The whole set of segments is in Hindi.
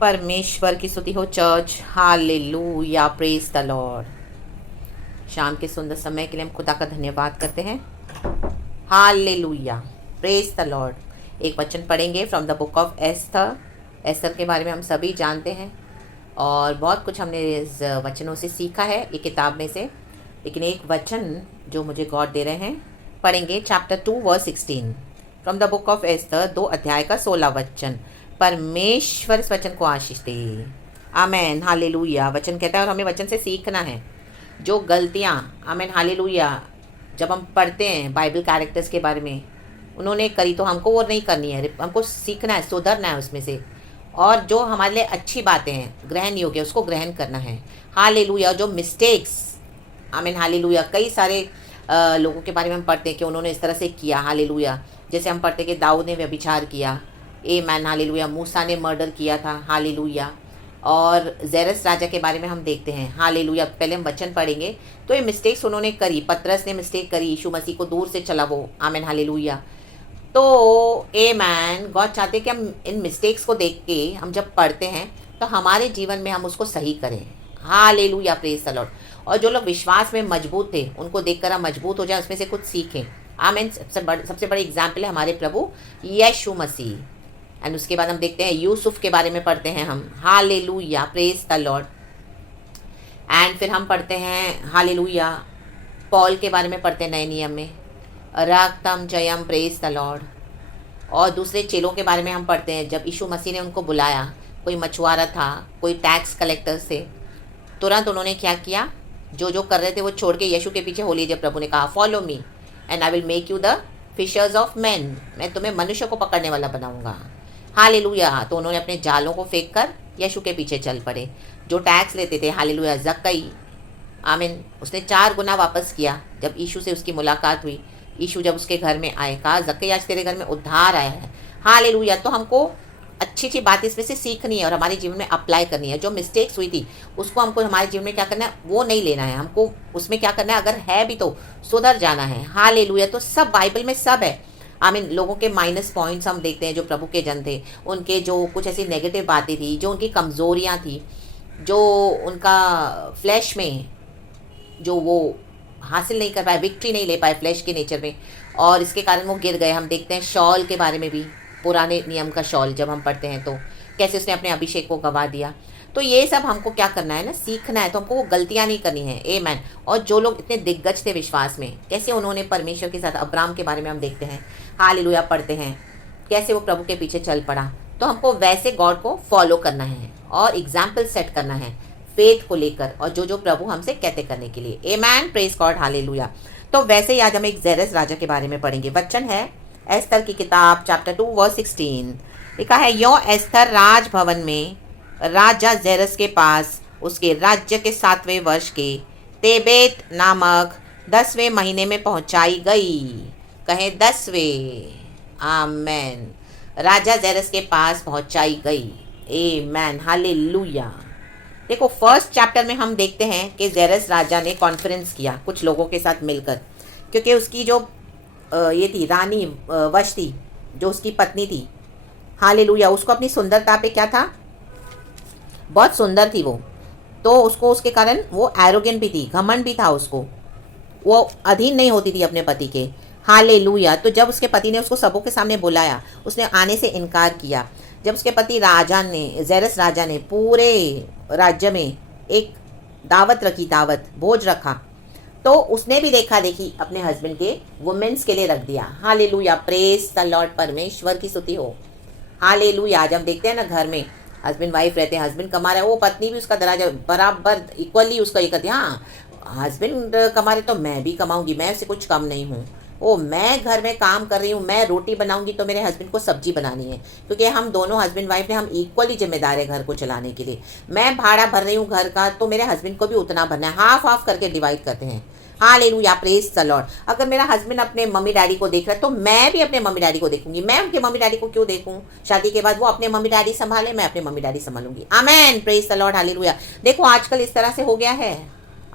परमेश्वर की स्तुति हो church. Hallelujah, praise the Lord. शाम के सुंदर समय के लिए हम खुदा का धन्यवाद करते हैं। Hallelujah, praise the Lord. एक वचन पढ़ेंगे from the book of Esther. Esther के बारे में हम सभी जानते हैं और बहुत कुछ हमने इस वचनों से सीखा है ये किताब में से। लेकिन एक वचन जो मुझे गॉड दे रहे हैं, पढ़ेंगे chapter 2 verse 16 from the book of Esther, 2 अध्याय का 16 वचन। परमेश्वर इस वचन को आशीष दे। आमेन, हालेलुया। वचन कहता है और हमें वचन से सीखना है जो गलतियाँ, आमेन, हालेलुया, जब हम पढ़ते हैं बाइबल कैरेक्टर्स के बारे में, उन्होंने करी तो हमको वो नहीं करनी है, हमको सीखना है, सुधरना है उसमें से। और जो हमारे लिए अच्छी बातें हैं, ग्रहण योग्य, उसको ग्रहण करना है। हालेलुया। जो मिस्टेक्स, आमीन, हालेलुया, कई सारे लोगों के बारे में हम पढ़ते हैं कि उन्होंने इस तरह से किया। हालेलुया। जैसे हम पढ़ते हैं कि दाऊद ने व्यभिचार किया, मैन, हालेलुया। मूसा ने मर्डर किया था, हालेलुया। और जेरस राजा के बारे में हम देखते हैं, हालेलुया। पहले हम वचन पढ़ेंगे तो ये मिस्टेक्स उन्होंने करी। पतरस ने मिस्टेक करी, यीशु मसीह को दूर से चला वो, आमीन, हालेलुया। तो मैन, गॉड चाहते कि हम इन मिस्टेक्स को देख के हम जब पढ़ते हैं तो हमारे जीवन में हम उसको सही करें। Hallelujah, praise the Lord. और जो लोग विश्वास में मजबूत थे उनको देखकर हम मजबूत हो जाए, उसमें से कुछ सीखें। आमीन। सबसे बड़ी एग्जाम्पल है हमारे प्रभु यीशु मसीह। एंड उसके बाद हम देखते हैं यूसुफ के बारे में पढ़ते हैं हम, hallelujah, praise the Lord. And फिर हम पढ़ते हैं, हालेलुया, पॉल के बारे में पढ़ते हैं नए नियम में, रागतम जयम, प्रेज द लॉर्ड। और दूसरे चेलों के बारे में हम पढ़ते हैं जब यीशु मसीह ने उनको बुलाया। कोई मछुआरा था, कोई टैक्स कलेक्टर से, तुरंत उन्होंने क्या किया, जो कर रहे थे वो छोड़ के यीशु के पीछे हो लीजिए। प्रभु ने कहा follow me and I will make you the fishers of man, मैं तुम्हें मनुष्य को पकड़ने वाला बनाऊंगा। हालेलुया। तो उन्होंने अपने जालों को फेंक कर यीशु के पीछे चल पड़े। जो टैक्स लेते थे, हालेलुया, जक्कई, आमीन, उसने 4 गुना वापस किया। जब यीशु से उसकी मुलाकात हुई, यीशु जब उसके घर में आए, कहा जक्कई, आज तेरे घर में उद्धार आया है। हालेलुया। तो हमको अच्छी अच्छी बात इसमें से सीखनी है और हमारे जीवन में अप्लाई करनी है। जो मिस्टेक्स हुई थी उसको हमको हमारे जीवन में क्या करना है, वो नहीं लेना है। हमको उसमें क्या करना है, अगर है भी तो सुधर जाना है। हालेलुया। तो सब बाइबल में सब है। आमीन। लोगों के माइनस पॉइंट्स हम देखते हैं, जो प्रभु के जन थे, उनके जो कुछ ऐसी नेगेटिव बातें थी, जो उनकी कमज़ोरियाँ थी, जो उनका फ्लैश में जो वो हासिल नहीं कर पाए, विक्ट्री नहीं ले पाए फ्लैश के नेचर में, और इसके कारण वो गिर गए। हम देखते हैं शॉल के बारे में भी, पुराने नियम का शॉल जब हम पढ़ते हैं तो कैसे उसने अपने अभिषेक को गवा दिया। तो ये सब हमको क्या करना है ना, सीखना है। तो हमको वो गलतियाँ नहीं करनी है। आमीन। और जो लोग इतने दिग्गज थे विश्वास में, कैसे उन्होंने परमेश्वर के साथ, अब्राहम के बारे में हम देखते हैं, हालेलुया, पढ़ते हैं कैसे वो प्रभु के पीछे चल पड़ा। तो हमको वैसे गॉड को फॉलो करना है और एग्जाम्पल सेट करना है फेथ को लेकर, और जो प्रभु हमसे कहते करने के लिए। आमीन, प्रेज गॉड, हालेलुया। तो वैसे ही आज हम एक जेरस राजा के बारे में पढ़ेंगे। वचन है एस्थर की किताब चैप्टर 2 वर्स 16। लिखा है, यो एस्थर राजभवन में राजा जेरस के पास उसके राज्य के 7वें वर्ष के तेबेत नामक 10वें महीने में पहुंचाई गई। कहे 10वें। आमेन। राजा जेरस के पास पहुंचाई गई। आमेन, हालेलुया। देखो, फर्स्ट चैप्टर में हम देखते हैं कि जेरस राजा ने कॉन्फ्रेंस किया कुछ लोगों के साथ मिलकर, क्योंकि उसकी जो ये थी रानी वश्ती, जो उसकी पत्नी थी, हालेलुया, उसको अपनी सुंदरता पे क्या था, बहुत सुंदर थी वो। तो उसको उसके कारण वो एरोगेंट भी थी, घमंड भी था उसको, वो अधीन नहीं होती थी अपने पति के। हालेलुया। तो जब उसके पति ने उसको सबों के सामने बुलाया, उसने आने से इनकार किया। जब उसके पति राजा ने, जेरस राजा ने पूरे राज्य में एक दावत रखी, दावत भोज रखा, तो उसने भी देखा देखी अपने हस्बैंड के वुमेन्स के लिए रख दिया। हालेलुया, प्रेज द लॉर्ड, परमेश्वर की स्तुति हो। हालेलुया। आज हम देखते हैं ना, घर में हस्बैंड वाइफ रहते हैं, हस्बैंड कमा रहा है, वो पत्नी भी उसका दराजा बराबर इक्वली उसका ये करती है। हाँ, हस्बैंड कमा रहे तो मैं भी कमाऊंगी, मैं उससे कुछ कम नहीं हूँ। मैं घर में काम कर रही हूँ, मैं रोटी बनाऊंगी तो मेरे हस्बैंड को सब्जी बनानी है, क्योंकि हम दोनों हस्बैंड वाइफ ने, हम इक्वली जिम्मेदार है घर को चलाने के लिए। मैं भाड़ा भर रही हूँ घर का, तो मेरे हस्बैंड को भी उतना भरना है। हाफ हाफ करके डिवाइड करते हैं। Hallelujah, praise the Lord. अगर मेरा हस्बैंड अपने मम्मी डैडी को देख रहा है तो मैं भी अपने मम्मी डैडी को देखूंगी। मैं उनके मम्मी डैडी को क्यों देखूं? शादी के बाद वो अपने मम्मी डैडी संभाले, मैं अपने मम्मी डैडी संभालूंगी। Amen, praise the Lord, hallelujah. देखो, आजकल इस तरह से हो गया है।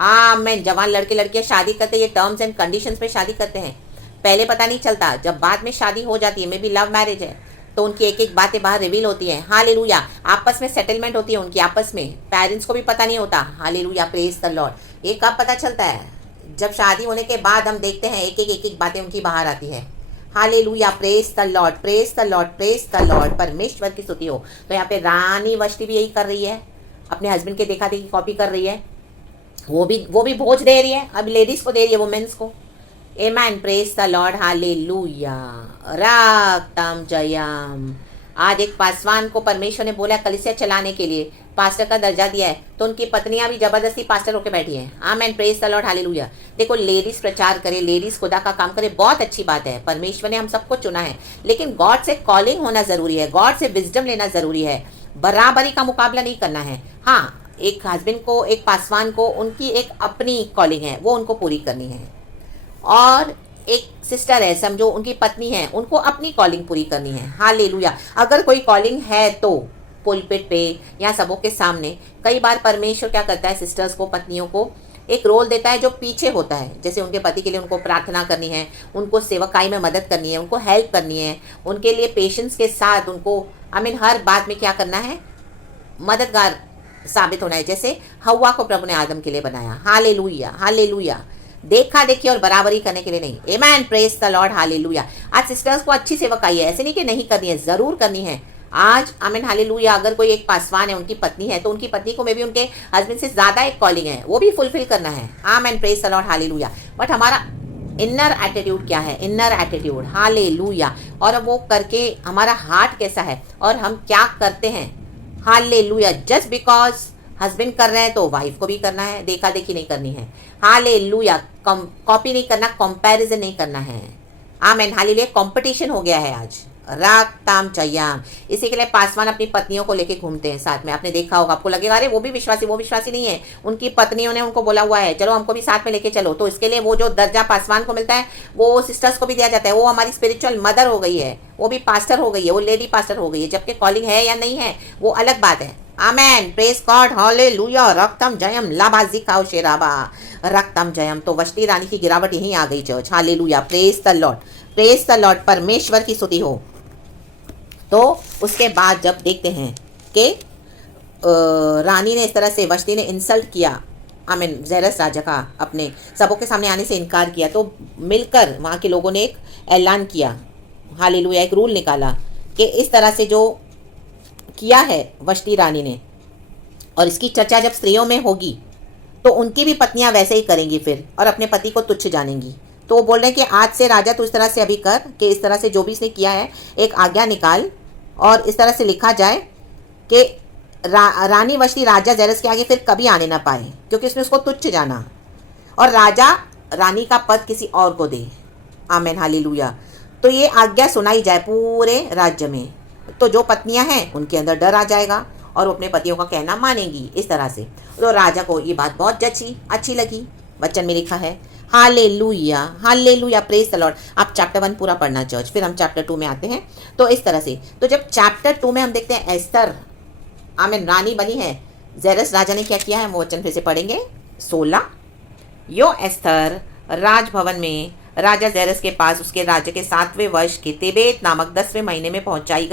आमेन। जवान लड़के लड़कियां शादी करते, ये टर्म्स एंड कंडीशंस पे शादी करते हैं। पहले पता नहीं चलता, जब बाद में शादी हो जाती है, मे बी लव मैरिज है, तो उनकी एक एक बातें बाहर रिवील होती हैं। हालेलुया। आपस में सेटलमेंट होती है उनकी, आपस में पेरेंट्स को भी पता नहीं होता। Hallelujah, praise the Lord. ये कब पता चलता है? जब शादी होने के बाद हम देखते हैं एक एक बातें उनकी बाहर आती है। Hallelujah, praise the Lord, praise the Lord, praise the Lord. परमेश्वर की स्तुति हो। तो यहाँ पे रानी वष्टी भी यही कर रही है, अपने हस्बैंड के देखा देखी कॉपी कर रही है। वो भी भोज दे रही है, अब लेडीज को दे रही है, वुमेन्स को। आमेन, प्रेज द लॉर्ड, हालेलुया, रक्तम जयम। आज एक पासवान को परमेश्वर ने बोला कलीसिया चलाने के लिए, पास्टर का दर्जा दिया है, तो उनकी पत्नियां भी जबरदस्ती पास्टर होकर बैठी हैं। आमेन, प्रेज द लॉर्ड, हालेलुया। देखो, लेडीज प्रचार करे, लेडीज खुदा का काम करे, बहुत अच्छी बात है। परमेश्वर ने हम सबको चुना है, लेकिन गॉड से कॉलिंग होना जरूरी है, गॉड से विजडम लेना जरूरी है। बराबरी का मुकाबला नहीं करना है। हाँ, एक हस्बैंड को, एक पासवान को उनकी एक अपनी कॉलिंग है, वो उनको पूरी करनी है। और एक सिस्टर है, समझो उनकी पत्नी है, उनको अपनी कॉलिंग पूरी करनी है। हालेलुया। अगर कोई कॉलिंग है तो पुलपिट पे या सबों के सामने, कई बार परमेश्वर क्या करता है, सिस्टर्स को, पत्नियों को एक रोल देता है जो पीछे होता है। जैसे उनके पति के लिए उनको प्रार्थना करनी है, उनको सेवकाई में मदद करनी है, उनको हेल्प करनी है, उनके लिए पेशेंस के साथ उनको हर बात में क्या करना है, मददगार साबित होना है। जैसे हव्वा को प्रभु ने आदम के लिए बनाया। Hallelujah, hallelujah. देखा देखी और बराबरी करने के लिए नहीं। आमेन, प्रेज द लॉर्ड, हालेलुया। आज सिस्टर्स को अच्छी सेवकाई है, ऐसे नहीं कि नहीं करनी है, जरूर करनी है। आज आमेन, हालेलुया। अगर कोई एक पासवान है, उनकी पत्नी है, तो उनकी पत्नी को में भी उनके हस्बैंड से ज्यादा एक कॉलिंग है, वो भी फुलफिल करना है। Amen, praise the Lord, hallelujah. But हमारा इनर एटीट्यूड क्या है? Inner attitude, hallelujah. और वो करके हमारा हार्ट कैसा है और हम क्या करते हैं। हालेलुया। जस्ट बिकॉज हस्बैंड कर रहे हैं तो वाइफ को भी करना है, देखा देखी नहीं करनी है। हालेलुया। कॉपी नहीं करना, कंपैरिजन नहीं करना है। आमेन, हालेलुया। कंपटीशन हो गया है आज, रागताम चयाम। इसी के लिए पासवान अपनी पत्नियों को लेके घूमते हैं साथ में। आपने देखा होगा, आपको लगेगा अरे वो भी विश्वासी नहीं है, उनकी पत्नियों ने उनको बोला हुआ है चलो हमको भी साथ में लेके चलो। तो इसके लिए वो जो दर्जा पासवान को मिलता है वो सिस्टर्स को भी दिया जाता है। वो हमारी स्पिरिचुअल मदर हो गई है, वो भी पास्टर हो गई है, वो लेडी पास्टर हो गई है। जबकि कॉलिंग है या नहीं है वो अलग बात है। Amen, praise God, hallelujah. रक्तम जयम, लाबाजी खाओ शेराबा, रक्तम जयम। तो वष्टी रानी की गिरावट यहीं आ गई church. Hallelujah, praise the Lord, praise the Lord. परमेश्वर की स्तुति हो। तो उसके बाद जब देखते हैं कि रानी ने इस तरह से, वष्टी ने इंसल्ट किया, ज़ेरस राजा का, अपने सबों के सामने आने से इनकार किया, तो मिलकर वहाँ के लोगों ने एक ऐलान किया, हालेलुया, एक रूल निकाला कि इस तरह से जो किया है वष्टी रानी ने, और इसकी चर्चा जब स्त्रियों में होगी तो उनकी भी पत्नियां वैसे ही करेंगी फिर, और अपने पति को तुच्छ जानेंगी। तो वो बोल रहे हैं कि आज से राजा तो इस तरह से अभी कर कि इस तरह से जो भी इसने किया है एक आज्ञा निकाल, और इस तरह से लिखा जाए कि रानी वष्टी राजा ज़ेरस के आगे फिर कभी आने ना पाए, क्योंकि इसने उसको तुच्छ जाना, और राजा रानी का पद किसी और को दे। आमेन, हालेलुया। तो ये आज्ञा सुनाई जाए पूरे राज्य में, तो जो पत्नियां हैं उनके अंदर डर आ जाएगा और वो अपने पतियों का कहना मानेंगी इस तरह से। तो राजा को ये बात बहुत अच्छी लगी। वचन में लिखा है, hallelujah, hallelujah, praise the Lord. आप चैप्टर 1 पूरा पढ़ना चर्च, फिर हम चैप्टर 2 में आते हैं। तो इस तरह से, तो जब चैप्टर 2 में हम देखते हैं एस्तर आमेन रानी बनी है, ज़ेरस राजा ने क्या किया है, वो वचन फिर से पढ़ेंगे। 16, यो एस्तर राजभवन में राजा ज़ेरस के पास उसके राज्य के 7वें वर्ष के तेबेत नामक 10वें महीने में पहुंचाई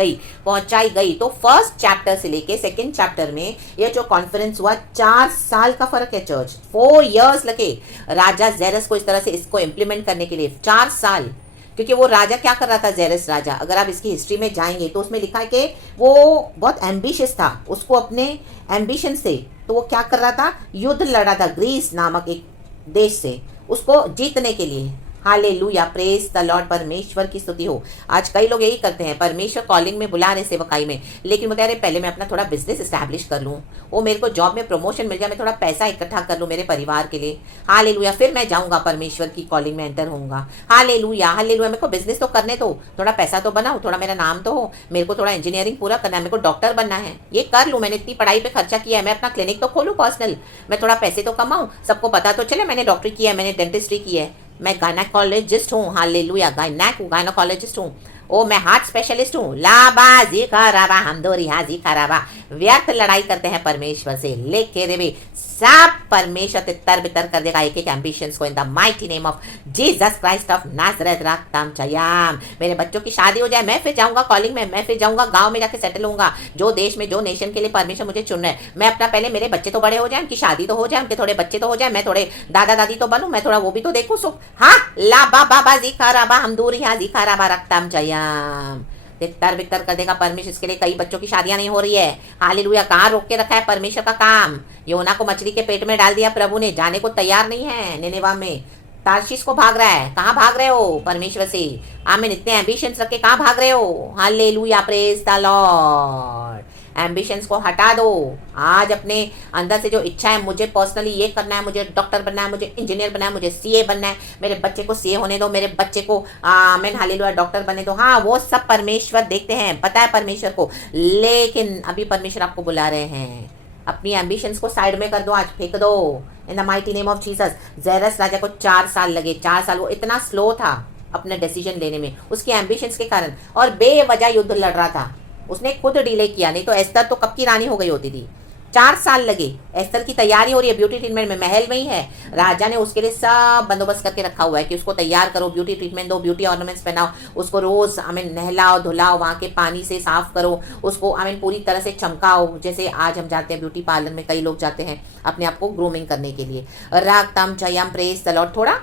गई। तो फर्स्ट चैप्टर से लेके सेकंड चैप्टर में ये जो कॉन्फ्रेंस हुआ, 4 साल का फर्क है चर्च। 4 इयर्स लगे राजा ज़ेरस को इस तरह से इसको इम्प्लीमेंट करने के लिए, 4 साल। क्योंकि वो राजा क्या कर रहा था, ज़ेरस राजा, अगर आप इसकी हिस्ट्री में जाएंगे तो उसमें लिखा है कि वो बहुत एम्बिशियस था, उसको अपने एम्बिशन से, तो वो क्या कर रहा था, युद्ध लड़ा था ग्रीस नामक एक देश से, उसको जीतने के लिए। Hallelujah, praise the Lord. परमेश्वर की स्तुति हो। आज कई लोग यही करते हैं, परमेश्वर कॉलिंग में बुला रहे सेवकाई में, लेकिन वो कह रहे पहले मैं अपना थोड़ा बिजनेस एस्टैब्लिश कर लूँ, वो मेरे को जॉब में प्रमोशन मिल जाए, मैं थोड़ा पैसा इकट्ठा कर लूँ मेरे परिवार के लिए। हालेलुया, फिर मैं जाऊँगा परमेश्वर की कॉलिंग में एंटर होऊंगा। Hallelujah, hallelujah. मेरे को बिजनेस तो करने दो, थोड़ा पैसा तो बनाओ, थोड़ा मेरा नाम तो हो, मेरे को थोड़ा इंजीनियरिंग पूरा करना है, मेरे को डॉक्टर बनना है, ये कर लूँ, मैंने इतनी पढ़ाई पे खर्चा किया है, मैं अपना क्लिनिक तो खोलूँ पर्सनल, मैं थोड़ा पैसे तो कमाऊँ, सबको पता तो चले मैंने डॉक्टरी किया है, मैंने डेंटिस्ट्री की है, मैं गायनेकोलॉजिस्ट हूँ। हालेलुया, गायनेकोलॉजिस्ट हूँ। ओ मैं हार्ट स्पेशलिस्ट हूँ। लाबा जी खराबा, हमदोरी हाजी खराबा, व्यर्थ लड़ाई करते हैं परमेश्वर से, लेके रे वे सब परमेश्वर तितर बितर कर देगा एक एक एम्बिशंस को in the mighty name of Jesus Christ of Nazareth रक्तम चयाम। मेरे बच्चों की शादी हो जाए, मैं फिर जाऊंगा कॉलिंग में, मैं फिर जाऊंगा गांव में जाके सेटल होऊंगा। जो देश में जो नेशन के लिए परमेश्वर मुझे चुन रहे हैं, मैं अपना पहले मेरे बच्चे तो बड़े हो जाए, उनकी शादी तो हो जाए, उनके थोड़े बच्चे तो हो जाए, मैं थोड़े दादा दादी तो बनूं, मैं थोड़ा वो भी तो देखूं सुख। हाँ ला बाबा जीखा राबा हम दूर यहाँ जीखा राबा रक्तम चयाम। तितर बितर कर देगा परमेश्वर। इसके लिए कई बच्चों की शादियां नहीं हो रही है। हालेलुया। कहाँ रोक के रखा है परमेश्वर का काम? योना को मछली के पेट में डाल दिया प्रभु ने, जाने को तैयार नहीं है निनेवा में। तार्शीश को भाग रहा है। कहाँ भाग रहे हो परमेश्वर से? आमीन। इतने एम्बिशंस रख के कहाँ भाग रहे हो? Hallelujah, praise the Lord. Ambitions को हटा दो। आज अपने अंदर से जो इच्छा है, मुझे पर्सनली ये करना है, मुझे डॉक्टर बनना है, मुझे इंजीनियर बनना है, मुझे सीए बनना है, मेरे बच्चे को सीए होने दो, मेरे बच्चे को आमीन हालेलुया डॉक्टर बने दो। हाँ, वो सब परमेश्वर देखते हैं, पता है परमेश्वर को। लेकिन अभी परमेश्वर आपको बुला रहे हैं, अपनी एम्बिशंस को साइड में कर दो, आज फेंक दो in the mighty name of Jesus. जेरस राजा को 4 साल लगे। 4 साल वो इतना स्लो था अपने डिसीजन लेने में, उसके एम्बिशंस के कारण, और बेवजह युद्ध लड़ रहा था। उसने खुद डिले किया, नहीं तो एस्तर तो कब की रानी हो गई होती थी। 4 साल लगे। एस्तर की तैयारी हो रही है ब्यूटी ट्रीटमेंट में, महल में ही है। राजा ने उसके लिए सब बंदोबस्त करके रखा हुआ है कि उसको तैयार करो, ब्यूटी ट्रीटमेंट दो, ब्यूटी ऑर्नामेंट्स पहनाओ, उसको रोज नहलाओ धुलाओ, वहाँ के पानी से साफ करो, उसको पूरी तरह से चमकाओ। जैसे आज हम जाते हैं ब्यूटी पार्लर में, कई लोग जाते हैं अपने आप को ग्रूमिंग करने के लिए। राग तम जयम प्रेज द लॉर्ड, थोड़ा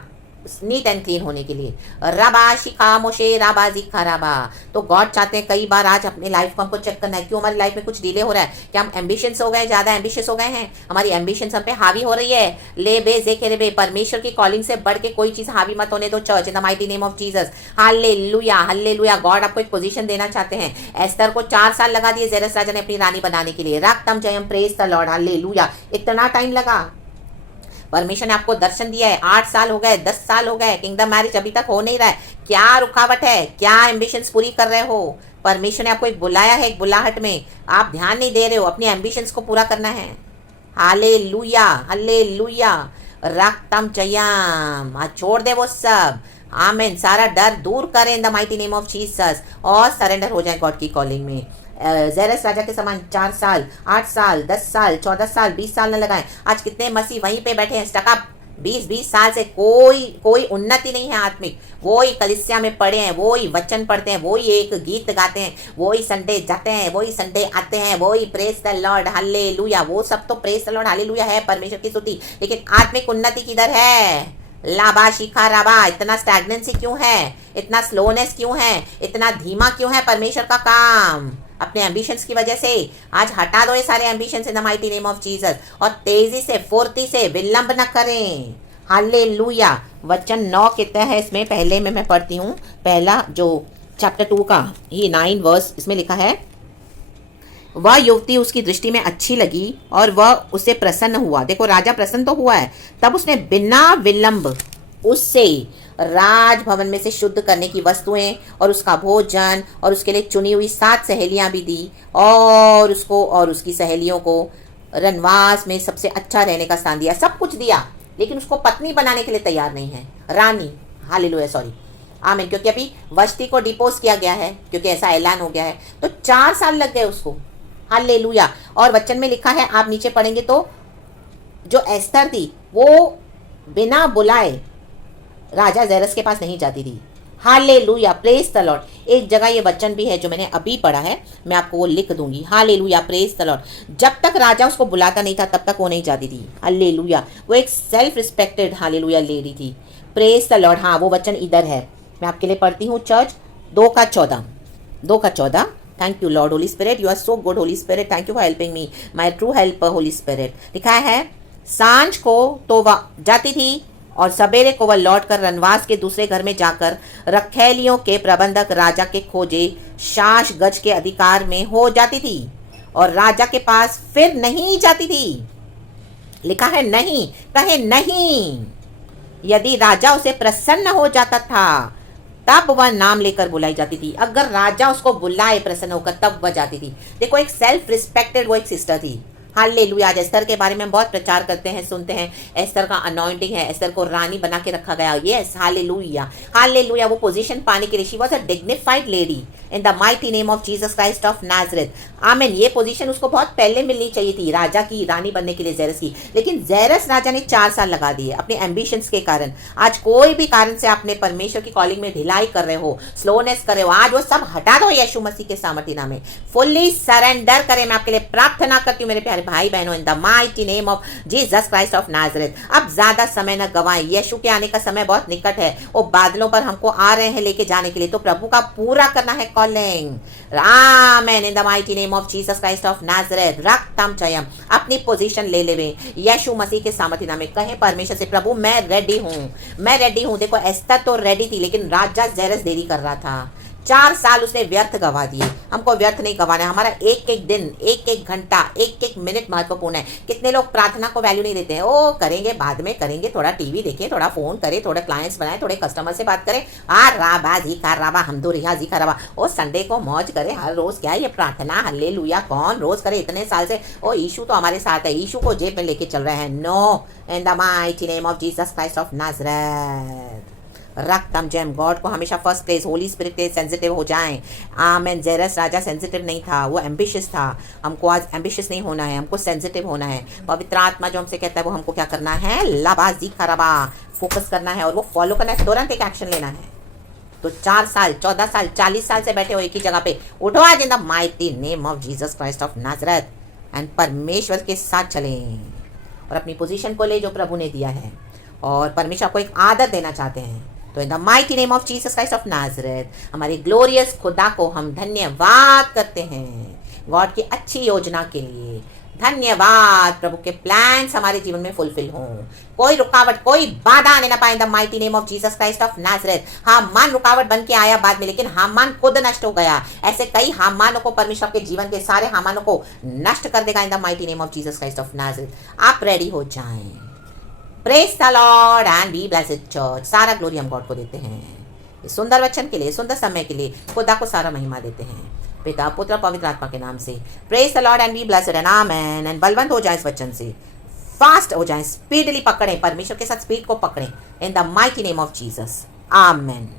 नीट एंड क्लीन होने के लिए। रबा शिखा मोशे राबा जिखा राबा। तो गॉड चाहते हैं कई बार आज अपने लाइफ को हमको चेक करना है, क्यों हमारी लाइफ में कुछ डिले हो रहा है। क्या हम एम्बिशंस हो गए, ज़्यादा एम्बिशियस हो गए हैं, हमारी एम्बिशंस हम पे हावी हो रही है। ले बे जे के रे बे, परमेश्वर की कॉलिंग से बढ़ के कोई चीज़ हावी मत होने दो church, in the mighty name of Jesus. Hallelujah hallelujah. God आपको एक पोजीशन देना चाहते हैं। एस्तर को 4 साल लगा दिए जेरस राजा ने अपनी रानी बनाने के लिए। रक्तम Jayam praise the Lord. Hallelujah. इतना टाइम लगा। परमेश्वर ने आपको दर्शन दिया है, 8 साल हो गए, 10 साल हो गए, किंगडम मैरिज अभी तक हो नहीं रहा है। क्या रुकावट है? क्या एम्बिशंस पूरी कर रहे हो? परमेश्वर ने आपको एक बुलाया है, एक बुलाहट में आप ध्यान नहीं दे रहे हो। अपनी एम्बिशंस को पूरा करना है। Hallelujah hallelujah. रक्तम जयम। आज छोड़ दे वो सब। आमीन। सारा डर दूर करें इन the mighty name of Jesus, और सरेंडर हो जाए गॉड की कॉलिंग में। जेरस राजा के समान 4 साल, 8 साल, 10 साल, 14 साल, 20 साल न लगाएं। आज कितने मसीह वहीं पे बैठे हैं स्टकअप 20-20 साल से, कोई उन्नति नहीं है आत्मिक। वही कलिसिया में पढ़े हैं, वही वचन पढ़ते हैं, वही एक गीत गाते हैं, वही संडे जाते हैं, वही संडे आते हैं, वही प्रेज द लॉर्ड हालेलुया। वो सब तो प्रेज द लॉर्ड हालेलुया है, परमेश्वर की स्तुति, लेकिन आत्मिक उन्नति किधर है? लाबा शिखा राबा। इतना स्टैग्नेंसी क्यों है? इतना स्लोनेस क्यों है? इतना धीमा क्यों है परमेश्वर का काम? अपने एम्बिशंस की वजह से। आज हटा दो ये सारे ambitions in the mighty name of Jesus, और तेजी से फुर्ती से विलंब न करें। हालेलुया। वचन 9 कहता है इसमें, पहले में मैं पढ़ती हूँ, पहला जो चैप्टर 2 का ये 9 वर्स, इसमें लिखा है, वह युवती उसकी दृष्टि में अच्छी लगी और वह उससे प्रसन्न हुआ। देखो, राजा प्रसन्न तो हुआ है, तब उसने बिना विलंब उससे राजभवन में से शुद्ध करने की वस्तुएं और उसका भोजन और उसके लिए चुनी हुई 7 सहेलियां भी दी, और उसको और उसकी सहेलियों को रनवास में सबसे अच्छा रहने का स्थान दिया। सब कुछ दिया, लेकिन उसको पत्नी बनाने के लिए तैयार नहीं है, रानी। हालेलुया, सॉरी, आमीन। क्योंकि अभी वष्टी को डिपोज किया गया है, क्योंकि ऐसा ऐलान हो गया है, तो 4 साल लग गए उसको। हालेलुया। और वचन में लिखा है, आप नीचे पढ़ेंगे तो, जो एस्तर थी वो बिना बुलाए राजा जेरस के पास नहीं जाती थी। Hallelujah, praise the Lord. एक जगह ये वचन भी है जो मैंने अभी पढ़ा है, मैं आपको वो लिख दूंगी। Hallelujah, praise the Lord. जब तक राजा उसको बुलाता नहीं था तब तक वो नहीं जाती थी। हालेलुया। वो एक सेल्फ रिस्पेक्टेड हालेलुया लेडी थी। Praise the Lord. हाँ, वो वचन इधर है, मैं आपके लिए पढ़ती हूँ। Church 2:14। Thank you Lord Holy Spirit, you are so good Holy Spirit, thank you for helping me, my true helper Holy Spirit. लिखा है, सांझ को तो वह जाती थी और सवेरे को वह लौटकर रनवास के दूसरे घर में जाकर रखैलियों के प्रबंधक राजा के खोजे शाश गज के अधिकार में हो जाती थी, और राजा के पास फिर नहीं जाती थी। लिखा है नहीं, कहे नहीं। यदि राजा उसे प्रसन्न हो जाता था तब वह नाम लेकर बुलाई जाती थी। अगर राजा उसको बुलाए प्रसन्न होकर, तब वह जाती थी। देखो, एक सेल्फ रिस्पेक्टेड वो एक सिस्टर थी। हालेलुया। आज एस्तर के बारे में हम बहुत प्रचार करते हैं, सुनते हैं। एस्तर का अनॉइंटिंग है, एस्तर को रानी बना के रखा गया। Yes, hallelujah hallelujah. वो पोजीशन पाने के लिए she was a dignified lady in the mighty name of Jesus Christ of Nazareth. आमीन। ये पोजीशन उसको बहुत पहले मिलनी चाहिए थी, राजा की रानी बनने के लिए, जेरस की। लेकिन जेरस राजा ने 4 साल लगा दिए अपने एम्बिशंस के कारण। आज कोई भी कारण से आपने परमेश्वर की कॉलिंग में ढिलाई कर रहे हो, स्लोनेस कर रहे हो, आज वो सब हटा दो यीशु मसीह के सामर्थ्य नाम में। फुल्ली सरेंडर करें। मैं आपके लिए प्रार्थना करती हूँ मेरे प्यारे भाई बहनों, इन the mighty name of Jesus Christ of Nazareth. अब ज्यादा समय न गवाएं, यीशु के आने का समय बहुत निकट है। वो बादलों पर हमको आ रहे हैं लेके जाने के लिए, तो प्रभु का पूरा करना है calling. Amen. In the mighty name of Jesus Christ of Nazareth रक्तम चयम अपनी पोजीशन ले लेवे यीशु मसीह के सामर्थ्य नाम में। कहें परमेश्वर से, प्रभु मैं रेडी हूँ, मैं रेडी हूँ। देखो एस्तर तो रेडी थी, लेकिन राजा जेरस देरी कर रहा था। 4 साल उसने व्यर्थ गवा दिए। हमको व्यर्थ नहीं गवाना है। हमारा एक एक दिन, एक एक घंटा, एक एक मिनट महत्वपूर्ण है। कितने लोग प्रार्थना को वैल्यू नहीं देते हैं। ओ करेंगे, बाद में करेंगे, थोड़ा टीवी देखें, थोड़ा फोन करें, थोड़े क्लाइंट्स बनाए, थोड़े कस्टमर से बात करें। राबा जी का राबा हम दो रिहा जी का राबा। ओ संडे को मौज करें, हर रोज क्या है ये प्रार्थना हालेलुया कौन रोज करे इतने साल से। ओ यीशु तो हमारे साथ है, यीशु को जेब में लेके चल रहे हैं। No, in the mighty name of Jesus Christ of Nazareth रक्तम जैम। गॉड को हमेशा फर्स्ट प्लेस, होली स्पिरिट के सेंसिटिव हो जाएं। आमेन। जेरस राजा सेंसिटिव नहीं था, वो एम्बिशियस था। हमको आज एम्बिशियस नहीं होना है, हमको सेंसिटिव होना है। पवित्र आत्मा जो हमसे कहता है वो हमको क्या करना है, लाबाजी खराबा फोकस करना है और वो फॉलो करना है, तुरंत एक एक्शन लेना है। तो 4 साल, 14 साल, 40 साल से बैठे हो एक ही जगह पे, उठो आज इन the mighty name of Jesus Christ of Nazareth and परमेश्वर के साथ चलें और अपनी पोजीशन को ले जो प्रभु ने दिया है। और परमेश्वर को एक आदर देना चाहते हैं, तो इन the mighty name of Jesus Christ of Nazareth हमारे ग्लोरियस खुदा को हम धन्यवाद करते हैं, गॉड की अच्छी योजना के लिए धन्यवाद। प्रभु के प्लान्स हमारे जीवन में फुलफिल हों, कोई रुकावट, कोई बाधा आने ना पाए। The mighty name of Jesus Christ of Nazareth. Haman रुकावट बन के आया बाद में, लेकिन हामान खुद नष्ट हो गया। ऐसे कई हामानों को परमेश्वर के जीवन के सारे हामानों को नष्ट कर देगा इन the mighty name of Jesus Christ of Nazareth. आप रेडी हो जाएं। Praise the Lord and be blessed church. सारा ग्लोरी हम गॉड को देते हैं, इस सुंदर वचन के लिए, सुंदर समय के लिए खुदा को सारा महिमा देते हैं, पिता पुत्र पवित्र आत्मा के नाम से। Praise the Lord and be blessed and amen. And Balwant हो जाए इस वचन से, फास्ट हो जाए, स्पीडली पकड़ें, परमेश्वर के साथ स्पीड को पकड़ें इन the mighty name of Jesus. Amen.